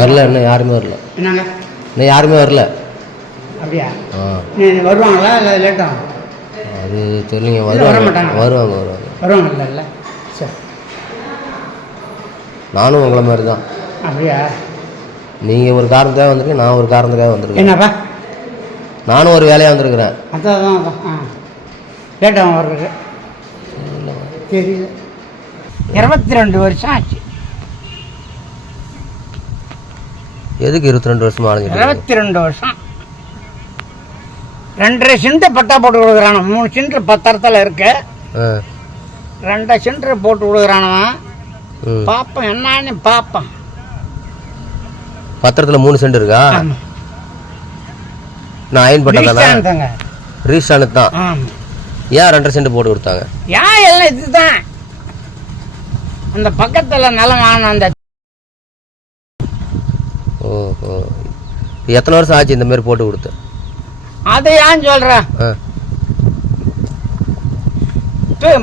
வரல, இன்னும் யாருமே வரல. என்னங்க இன்னும் யாருமே வரல. அப்படியா? வருவாங்களா இல்லை லேட்டாக? அது தெரியலைங்க. வருவாங்க. வருவாங்கல்ல. சரி, நானும் உங்களை மாதிரி தான். அப்படியா? நீங்கள் ஒரு காரணத்துக்காக வந்திருக்கேன், நான் ஒரு காரணத்துக்காக வந்திருக்கேன். என்னப்பா? நானும் ஒரு வேலையாக வந்திருக்கிறேன். அதான் லேட்டாக வர்றது தெரியல. 22 வருஷம் ஆச்சு. எதுக்கு 22 வருஷமா ஆளுங்க? 22 வருஷம். 2.5 சென்ட் பட்டா போட்டு கொடுக்குறானு. 3 சென்ட் பத்திரத்தில் இருக்கு. 2 சென்ட் போட்டு கொடுக்குறானவன். பாப்போம் என்னன்னு பாப்போம். பத்திரத்தில் 3 சென்ட் இருக்கா? நான் அயன் பட்டா ரீசானு தான். ஏன் 2.5 சென்ட் போட்டு கொடுத்தாங்க? ஏன் எல்லாம் இதுதான். அந்த பக்கத்தில் நிலம் வாங்கின அந்த. ஓஹோ, எத்தனை வருஷம் ஆச்சு இந்த மாதிரி போட்டு கொடுத்து? அதை ஏன் சொல்ற?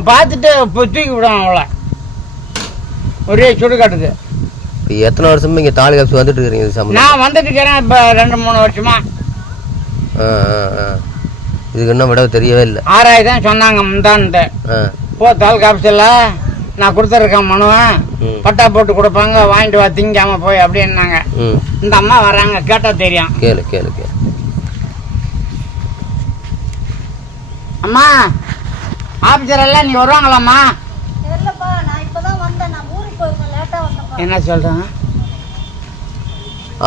பார்த்துட்டு தூக்கி விடுவான் அவளை. ஒரே சுடுகாட்டுது. இப்போ எத்தனை வருஷமா இங்கே தாலி காசு வந்துட்டு இருக்கிறீங்க? நான் வந்துட்டு இருக்கிறேன் இப்போ 2-3 வருஷமா. இதுக்கு இன்னும் விட தெரியவே இல்லை. 6000 தான் சொன்னாங்க முந்தான்ட்டு. தாலுகா ஆஃபீஸில் நான் கொடுத்துருக்கேன் மனுவன். பட்டா போட்டு கொடுப்பாங்க, வாங்கிட்டு வா திங்காம போய் அப்படின்னாங்க. இந்த அம்மா வர்றாங்க, கேட்டா தெரியும். கேளு. அம்மா ஆஃபீஸர் எல்லாம் நீ வருவாங்களாம்மா? என்ன சொல்றாங்க?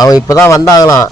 அவன் இப்பதான் வந்தாங்களாம்.